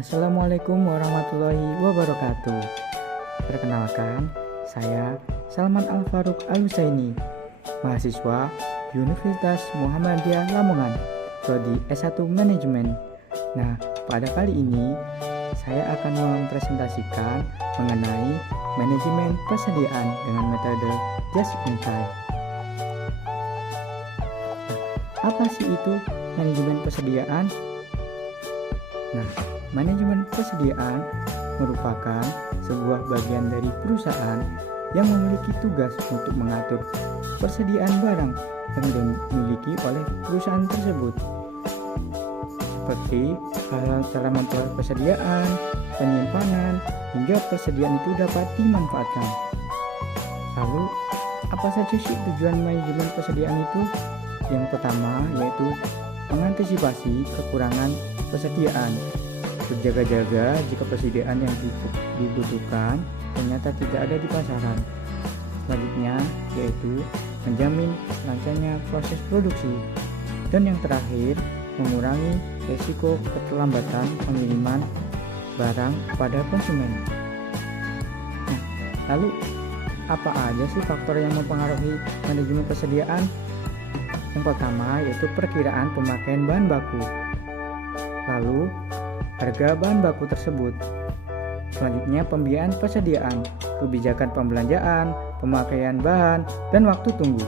Assalamualaikum warahmatullahi wabarakatuh. Perkenalkan, saya Salman Al-Faruq Al-Husaini, mahasiswa Universitas Muhammadiyah Lamongan, prodi S1 Manajemen. Nah, pada kali ini saya akan mempresentasikan mengenai manajemen persediaan dengan metode just in time. Apa sih itu manajemen persediaan? Nah, manajemen persediaan merupakan sebuah bagian dari perusahaan yang memiliki tugas untuk mengatur persediaan barang yang dimiliki oleh perusahaan tersebut, seperti hal-hal cara memperoleh persediaan, penyimpanan, hingga persediaan itu dapat dimanfaatkan. Lalu, apa saja sih tujuan manajemen persediaan itu? Yang pertama yaitu mengantisipasi kekurangan persediaan, berjaga-jaga jika persediaan yang dibutuhkan ternyata tidak ada di pasaran. Selanjutnya yaitu menjamin lancarnya proses produksi, dan yang terakhir mengurangi risiko keterlambatan pengiriman barang pada konsumen. Nah, lalu apa aja sih faktor yang mempengaruhi manajemen persediaan? Yang pertama yaitu perkiraan pemakaian bahan baku, lalu harga bahan baku tersebut. Selanjutnya pembiayaan persediaan, kebijakan pembelanjaan, pemakaian bahan, dan waktu tunggu.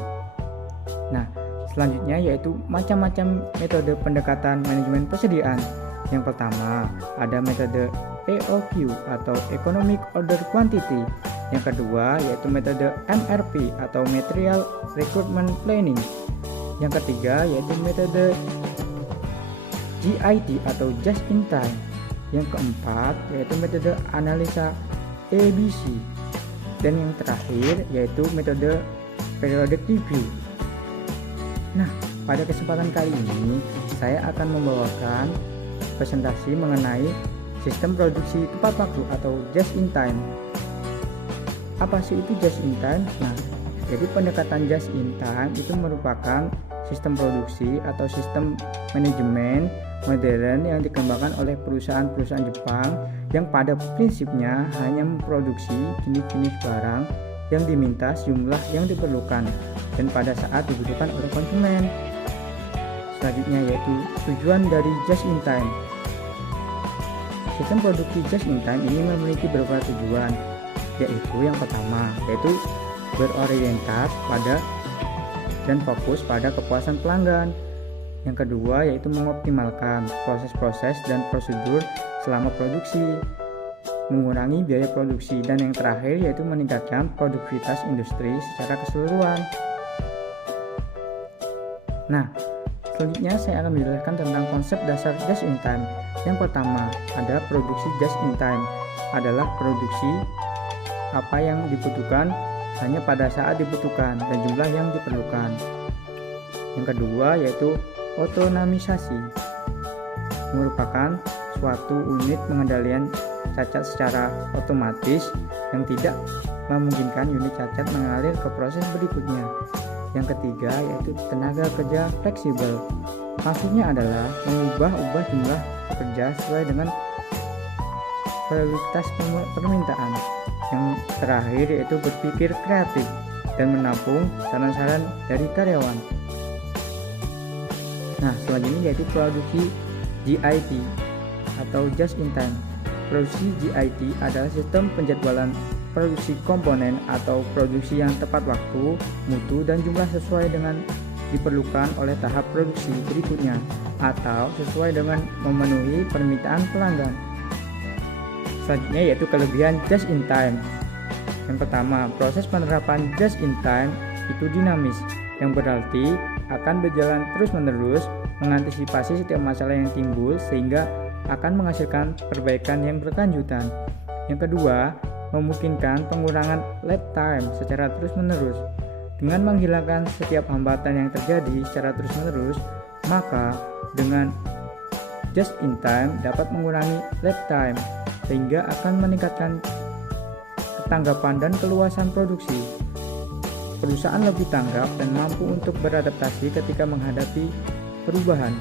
Nah, selanjutnya yaitu macam-macam metode pendekatan manajemen persediaan. Yang pertama ada metode EOQ atau Economic Order Quantity. Yang kedua yaitu metode MRP atau Material Recruitment Planning. Yang ketiga yaitu metode JIT atau Just in Time. Yang keempat yaitu metode analisa ABC. Dan yang terakhir yaitu metode Periodic Review. Nah, pada kesempatan kali ini saya akan membawakan presentasi mengenai sistem produksi tepat waktu atau Just in Time. Apa sih itu Just in Time? Nah, jadi pendekatan Just in Time itu merupakan sistem produksi atau sistem manajemen modern yang dikembangkan oleh perusahaan-perusahaan Jepang yang pada prinsipnya hanya memproduksi jenis-jenis barang yang diminta sejumlah yang diperlukan dan pada saat dibutuhkan oleh konsumen. Selanjutnya yaitu tujuan dari Just in Time. Sistem produksi Just in Time ini memiliki beberapa tujuan, yaitu yang pertama yaitu berorientasi pada dan fokus pada kepuasan pelanggan. Yang kedua yaitu mengoptimalkan proses-proses dan prosedur selama produksi, mengurangi biaya produksi, dan yang terakhir yaitu meningkatkan produktivitas industri secara keseluruhan. Nah, selanjutnya saya akan menjelaskan tentang konsep dasar Just in Time. Yang pertama ada produksi Just in Time adalah produksi apa yang dibutuhkan hanya pada saat dibutuhkan dan jumlah yang diperlukan. Yang kedua yaitu otonomisasi, merupakan suatu unit pengendalian cacat secara otomatis yang tidak memungkinkan unit cacat mengalir ke proses berikutnya. Yang ketiga yaitu tenaga kerja fleksibel, maksudnya adalah mengubah-ubah jumlah pekerja sesuai dengan prioritas permintaan. Yang terakhir yaitu berpikir kreatif dan menampung saran-saran dari karyawan. Nah, selanjutnya yaitu produksi JIT atau Just in Time. Produksi JIT adalah sistem penjadwalan produksi komponen atau produksi yang tepat waktu, mutu, dan jumlah sesuai dengan diperlukan oleh tahap produksi berikutnya atau sesuai dengan memenuhi permintaan pelanggan. Selanjutnya yaitu kelebihan Just in Time. Yang pertama, proses penerapan Just in Time itu dinamis, yang berarti akan berjalan terus-menerus, mengantisipasi setiap masalah yang timbul sehingga akan menghasilkan perbaikan yang berkelanjutan. Yang kedua, memungkinkan pengurangan lead time secara terus-menerus. Dengan menghilangkan setiap hambatan yang terjadi secara terus-menerus, maka dengan Just in Time dapat mengurangi lead time sehingga akan meningkatkan ketanggapan dan keluasan produksi. Perusahaan lebih tanggap dan mampu untuk beradaptasi ketika menghadapi perubahan.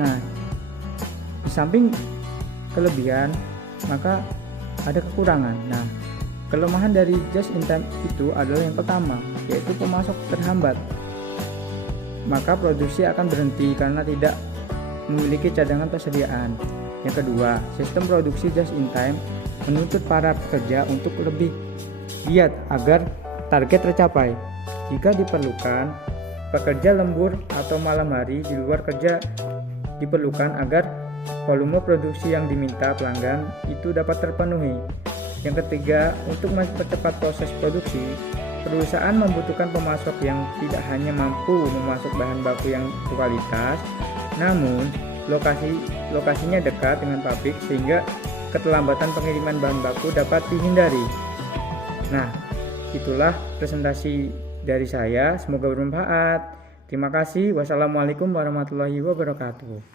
Nah, di samping kelebihan, maka ada kekurangan. Nah, kelemahan dari just in time itu adalah yang pertama, yaitu pemasok terhambat. Maka produksi akan berhenti karena tidak memiliki cadangan persediaan. Yang kedua, sistem produksi just in time menuntut para pekerja untuk lebih giat agar target tercapai. Jika diperlukan, pekerja lembur atau malam hari di luar kerja diperlukan agar volume produksi yang diminta pelanggan itu dapat terpenuhi. Yang ketiga, untuk mempercepat proses produksi, perusahaan membutuhkan pemasok yang tidak hanya mampu memasok bahan baku yang berkualitas, namun lokasinya dekat dengan pabrik sehingga keterlambatan pengiriman bahan baku dapat dihindari. Nah, itulah presentasi dari saya, semoga bermanfaat. Terima kasih. Wassalamualaikum warahmatullahi wabarakatuh.